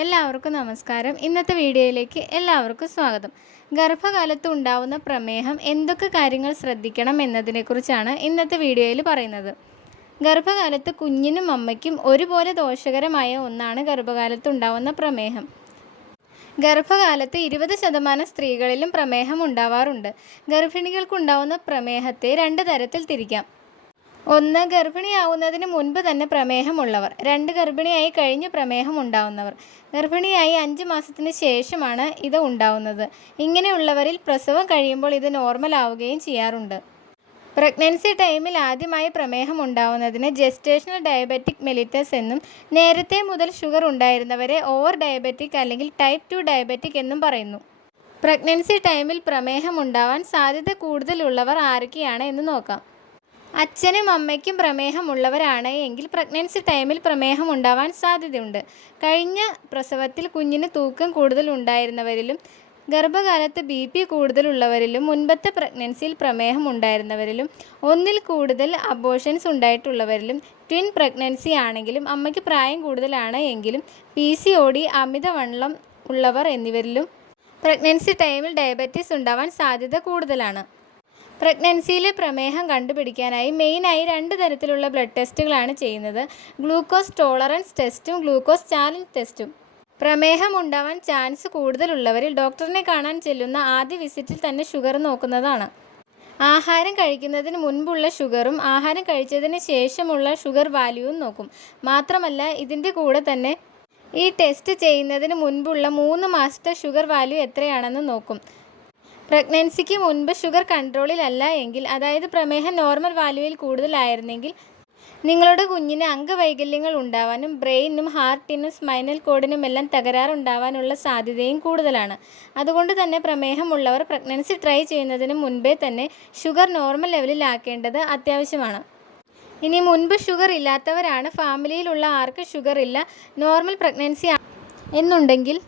എല്ലാവർക്കും നമസ്കാരം. ഇന്നത്തെ വീഡിയോയിലേക്ക് എല്ലാവർക്കും സ്വാഗതം. ഗർഭകാലത്ത് ഉണ്ടാവുന്ന പ്രമേഹം എന്തൊക്കെ കാര്യങ്ങൾ ശ്രദ്ധിക്കണം എന്നതിനെക്കുറിച്ചാണ് ഇന്നത്തെ വീഡിയോയിൽ പറയുന്നത്. ഗർഭകാലത്ത് കുഞ്ഞിനും അമ്മയ്ക്കും ഒരുപോലെ ദോഷകരമായ ഒന്നാണ് ഗർഭകാലത്ത് ഉണ്ടാവുന്ന പ്രമേഹം. ഗർഭകാലത്ത് ഇരുപത് ശതമാനം സ്ത്രീകളിലും പ്രമേഹം ഉണ്ടാവാറുണ്ട്. ഗർഭിണികൾക്കുണ്ടാവുന്ന പ്രമേഹത്തെ രണ്ട് തരത്തിൽ തിരിക്കാം. ഒന്ന് ഗർഭിണിയാവുന്നതിന് മുൻപ് തന്നെ പ്രമേഹമുള്ളവർ രണ്ട് ഗർഭിണിയായി കഴിഞ്ഞ് പ്രമേഹം ഉണ്ടാവുന്നവർ ഗർഭിണിയായി അഞ്ച് മാസത്തിന് ശേഷമാണ് ഇത് ഉണ്ടാവുന്നത്. ഇങ്ങനെയുള്ളവരിൽ പ്രസവം കഴിയുമ്പോൾ ഇത് നോർമൽ ആവുകയും ചെയ്യാറുണ്ട്. പ്രഗ്നൻസി ടൈമിൽ ആദ്യമായി പ്രമേഹം ഉണ്ടാവുന്നതിന് ജെസ്റ്റേഷണൽ ഡയബറ്റിക് മെലിറ്റസ് എന്നും നേരത്തെ മുതൽ ഷുഗർ ഉണ്ടായിരുന്നവരെ ഓവർ ഡയബറ്റിക് അല്ലെങ്കിൽ ടൈപ്പ് ടു ഡയബറ്റിക് എന്നും പറയുന്നു. പ്രഗ്നൻസി ടൈമിൽ പ്രമേഹം ഉണ്ടാവാൻ സാധ്യത കൂടുതലുള്ളവർ ആരൊക്കെയാണ് എന്ന് നോക്കാം. അച്ഛനും അമ്മയ്ക്കും പ്രമേഹമുള്ളവരാണ്. എങ്കിൽ പ്രഗ്നൻസി ടൈമിൽ പ്രമേഹം ഉണ്ടാവാൻ സാധ്യതയുണ്ട്. കഴിഞ്ഞ പ്രസവത്തിൽ കുഞ്ഞിന് തൂക്കം കൂടുതൽ ഉണ്ടായിരുന്നവരിലും ഗർഭകാലത്ത് ബി പി കൂടുതലുള്ളവരിലും മുൻപത്തെ പ്രഗ്നൻസിയിൽ പ്രമേഹം ഉണ്ടായിരുന്നവരിലും ഒന്നിൽ കൂടുതൽ അബോഷൻസ് ഉണ്ടായിട്ടുള്ളവരിലും ട്വിൻ പ്രഗ്നൻസി ആണെങ്കിലും അമ്മയ്ക്ക് പ്രായം കൂടുതലാണ് എങ്കിലും പി സി ഡി അമിതവണ്ണം ഉള്ളവർ എന്നിവരിലും പ്രഗ്നൻസി ടൈമിൽ ഡയബറ്റീസ് ഉണ്ടാവാൻ സാധ്യത കൂടുതലാണ്. പ്രഗ്നൻസിയിലെ പ്രമേഹം കണ്ടുപിടിക്കാനായി മെയിനായി രണ്ട് തരത്തിലുള്ള ബ്ലഡ് ടെസ്റ്റുകളാണ് ചെയ്യുന്നത്. ഗ്ലൂക്കോസ് ടോളറൻസ് ടെസ്റ്റും ഗ്ലൂക്കോസ് ചാലഞ്ച് ടെസ്റ്റും. പ്രമേഹം ഉണ്ടാവാൻ ചാൻസ് കൂടുതലുള്ളവരിൽ ഡോക്ടറിനെ കാണാൻ ചെല്ലുന്ന ആദ്യ വിസിറ്റിൽ തന്നെ ഷുഗർ നോക്കുന്നതാണ്. ആഹാരം കഴിക്കുന്നതിന് മുൻപുള്ള ഷുഗറും ആഹാരം കഴിച്ചതിന് ശേഷമുള്ള ഷുഗർ വാല്യൂവും നോക്കും. മാത്രമല്ല ഇതിന്റെ കൂടെ തന്നെ ഈ ടെസ്റ്റ് ചെയ്യുന്നതിന് മുൻപുള്ള മൂന്ന് മാസത്തെ ഷുഗർ വാല്യൂ എത്രയാണെന്ന് നോക്കും. പ്രഗ്നൻസിക്ക് മുൻപ് ഷുഗർ കൺട്രോളിലല്ല എങ്കിൽ അതായത് പ്രമേഹം നോർമൽ വാല്യൂവിൽ കൂടുതലായിരുന്നെങ്കിൽ നിങ്ങളുടെ കുഞ്ഞിന് അംഗവൈകല്യങ്ങൾ ഉണ്ടാവാനും ബ്രെയിനും ഹാർട്ടിനും സ്പൈനൽ കോഡിനും എല്ലാം തകരാറുണ്ടാവാനുള്ള സാധ്യതയും കൂടുതലാണ്. അതുകൊണ്ട് തന്നെ പ്രമേഹമുള്ളവർ പ്രഗ്നൻസി ട്രൈ ചെയ്യുന്നതിന് മുൻപേ തന്നെ ഷുഗർ നോർമൽ ലെവലിലാക്കേണ്ടത് അത്യാവശ്യമാണ്. ഇനി മുൻപ് ഷുഗർ ഇല്ലാത്തവരാണ് ഫാമിലിയിലുള്ള ആർക്ക് ഷുഗർ ഇല്ല നോർമൽ പ്രഗ്നൻസി എന്നുണ്ടെങ്കിൽ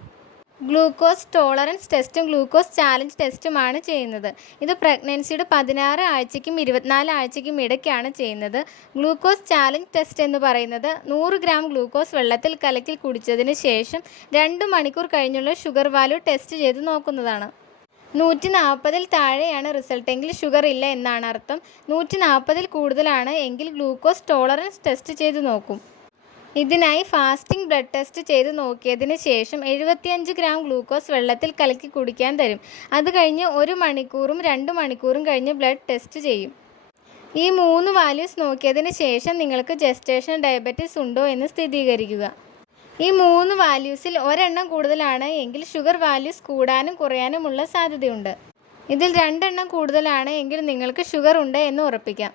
ഗ്ലൂക്കോസ് ടോളറൻസ് ടെസ്റ്റും ഗ്ലൂക്കോസ് ചാലഞ്ച് ടെസ്റ്റുമാണ് ചെയ്യുന്നത്. ഇത് പ്രഗ്നൻസിയുടെ പതിനാറ് ആഴ്ചയ്ക്കും ഇരുപത്തിനാല് ആഴ്ചയ്ക്കും ഇടയ്ക്കാണ് ചെയ്യുന്നത്. ഗ്ലൂക്കോസ് ചാലഞ്ച് ടെസ്റ്റ് എന്ന് പറയുന്നത് നൂറ് ഗ്രാം ഗ്ലൂക്കോസ് വെള്ളത്തിൽ കലക്കി കുടിച്ചതിന് ശേഷം രണ്ട് മണിക്കൂർ കഴിഞ്ഞുള്ള ഷുഗർ വാല്യൂ ടെസ്റ്റ് ചെയ്ത് നോക്കുന്നതാണ്. നൂറ്റി നാൽപ്പതിൽ താഴെയാണ് റിസൾട്ട് എങ്കിൽ ഷുഗർ ഇല്ല എന്നാണ് അർത്ഥം. നൂറ്റി നാൽപ്പതിൽ കൂടുതലാണ് എങ്കിൽ ഗ്ലൂക്കോസ് ടോളറൻസ് ടെസ്റ്റ് ചെയ്ത് നോക്കും. ഇതിനായി ഫാസ്റ്റിംഗ് ബ്ലഡ് ടെസ്റ്റ് ചെയ്ത് നോക്കിയതിന് ശേഷം എഴുപത്തിയഞ്ച് ഗ്രാം ഗ്ലൂക്കോസ് വെള്ളത്തിൽ കലക്കി കുടിക്കാൻ തരും. അത് കഴിഞ്ഞ് ഒരു മണിക്കൂറും രണ്ട് മണിക്കൂറും കഴിഞ്ഞ് ബ്ലഡ് ടെസ്റ്റ് ചെയ്യും. ഈ മൂന്ന് വാല്യൂസ് നോക്കിയതിന് ശേഷം നിങ്ങൾക്ക് ജസ്റ്റേഷൻ ഡയബറ്റീസ് ഉണ്ടോ എന്ന് സ്ഥിരീകരിക്കുക. ഈ മൂന്ന് വാല്യൂസിൽ ഒരെണ്ണം കൂടുതലാണ് എങ്കിൽ ഷുഗർ വാല്യൂസ് കൂടാനും കുറയാനുമുള്ള സാധ്യതയുണ്ട്. ഇതിൽ രണ്ടെണ്ണം കൂടുതലാണ് എങ്കിൽ നിങ്ങൾക്ക് ഷുഗർ ഉണ്ട് എന്ന് ഉറപ്പിക്കാം.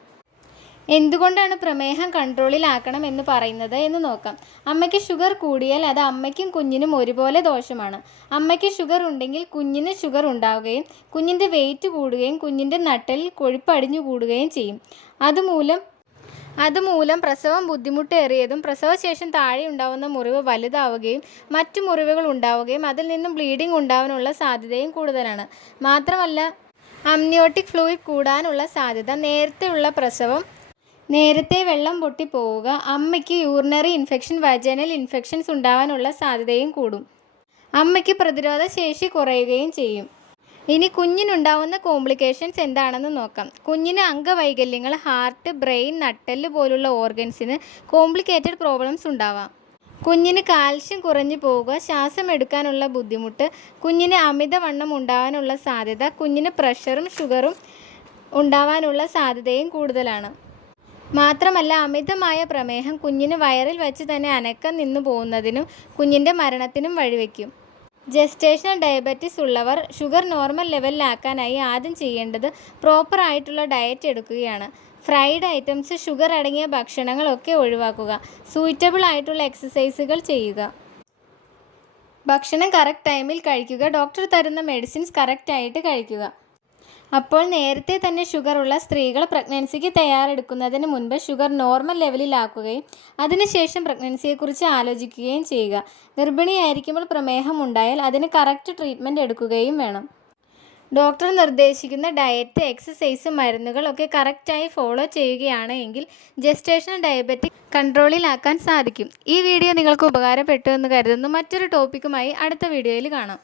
എന്തുകൊണ്ടാണ് പ്രമേഹം കൺട്രോളിലാക്കണം എന്ന് പറയുന്നത് എന്ന് നോക്കാം. അമ്മയ്ക്ക് ഷുഗർ കൂടിയാൽ അത് അമ്മയ്ക്കും കുഞ്ഞിനും ഒരുപോലെ ദോഷമാണ്. അമ്മയ്ക്ക് ഷുഗർ ഉണ്ടെങ്കിൽ കുഞ്ഞിന് ഷുഗർ ഉണ്ടാവുകയും കുഞ്ഞിന്റെ വെയിറ്റ് കൂടുകയും കുഞ്ഞിന്റെ നട്ടലിൽ കൊഴുപ്പടിഞ്ഞു കൂടുകയും ചെയ്യും. അതുമൂലം അതുമൂലം പ്രസവം ബുദ്ധിമുട്ടേറിയതും പ്രസവശേഷം താഴെ ഉണ്ടാവുന്ന മുറിവ് വലുതാവുകയും മറ്റു മുറിവുകൾ ഉണ്ടാവുകയും അതിൽ നിന്നും ബ്ലീഡിംഗ് ഉണ്ടാവാനുള്ള സാധ്യതയും കൂടുതലാണ്. മാത്രമല്ല അമ്നിയോട്ടിക് ഫ്ലൂയിഡ് കൂടാനുള്ള സാധ്യത നേരത്തെയുള്ള പ്രസവം നേരത്തെ വെള്ളം പൊട്ടിപ്പോവുക അമ്മയ്ക്ക് യൂറിനറി ഇൻഫെക്ഷൻ വജനൽ ഇൻഫെക്ഷൻസ് ഉണ്ടാവാനുള്ള സാധ്യതയും കൂടും. അമ്മയ്ക്ക് പ്രതിരോധ ശേഷി കുറയുകയും ചെയ്യും. ഇനി കുഞ്ഞിനുണ്ടാവുന്ന കോംപ്ലിക്കേഷൻസ് എന്താണെന്ന് നോക്കാം. കുഞ്ഞിന് അംഗവൈകല്യങ്ങൾ ഹാർട്ട് ബ്രെയിൻ നട്ടെല്ല് പോലുള്ള ഓർഗൻസിന് കോംപ്ലിക്കേറ്റഡ് പ്രോബ്ലംസ് ഉണ്ടാവാം. കുഞ്ഞിന് കാൽഷ്യം കുറഞ്ഞു പോവുക ശ്വാസം എടുക്കാനുള്ള ബുദ്ധിമുട്ട് കുഞ്ഞിന് അമിതവണ്ണം ഉണ്ടാവാനുള്ള സാധ്യത കുഞ്ഞിന് പ്രഷറും ഷുഗറും ഉണ്ടാവാനുള്ള സാധ്യതയും കൂടുതലാണ്. മാത്രമല്ല അമിതമായ പ്രമേഹം കുഞ്ഞിന് വയറിൽ വച്ച് തന്നെ അനക്കം നിന്നു പോകുന്നതിനും കുഞ്ഞിന്റെ മരണത്തിനും വഴിവെക്കും. ജെസ്റ്റേഷണൽ ഡയബറ്റിസ് ഉള്ളവർ ഷുഗർ നോർമൽ ലെവലിലാക്കാനായി ആദ്യം ചെയ്യേണ്ടത് പ്രോപ്പർ ആയിട്ടുള്ള ഡയറ്റ് എടുക്കുകയാണ്. ഫ്രൈഡ് ഐറ്റംസ് ഷുഗർ അടങ്ങിയ ഭക്ഷണങ്ങളൊക്കെ ഒഴിവാക്കുക. സൂറ്റബിൾ ആയിട്ടുള്ള എക്സസൈസുകൾ ചെയ്യുക. ഭക്ഷണം കറക്റ്റ് ടൈമിൽ കഴിക്കുക. ഡോക്ടർ തരുന്ന മെഡിസിൻസ് കറക്റ്റ് ആയിട്ട് കഴിക്കുക. അപ്പോൾ നേരത്തെ തന്നെ ഷുഗർ ഉള്ള സ്ത്രീകൾ പ്രഗ്നൻസിക്ക് തയ്യാറെടുക്കുന്നതിന് മുൻപ് ഷുഗർ നോർമൽ ലെവലിലാക്കുകയും അതിനുശേഷം പ്രഗ്നൻസിയെക്കുറിച്ച് ആലോചിക്കുകയും ചെയ്യുക. ഗർഭിണിയായിരിക്കുമ്പോൾ പ്രമേഹം ഉണ്ടായാൽ അതിന് കറക്റ്റ് ട്രീറ്റ്മെന്റ് എടുക്കുകയും വേണം. ഡോക്ടർ നിർദ്ദേശിക്കുന്ന ഡയറ്റ് എക്സസൈസ് മരുന്നുകൾ ഒക്കെ കറക്റ്റായി ഫോളോ ചെയ്യുകയാണ് എങ്കിൽ ഡയബറ്റിക് കൺട്രോളിലാക്കാൻ സാധിക്കും. ഈ വീഡിയോ നിങ്ങൾക്ക് ഉപകാരപ്പെട്ടു എന്ന് കരുതുന്നു. മറ്റൊരു ടോപ്പിക്കുമായി അടുത്ത വീഡിയോയിൽ കാണാം.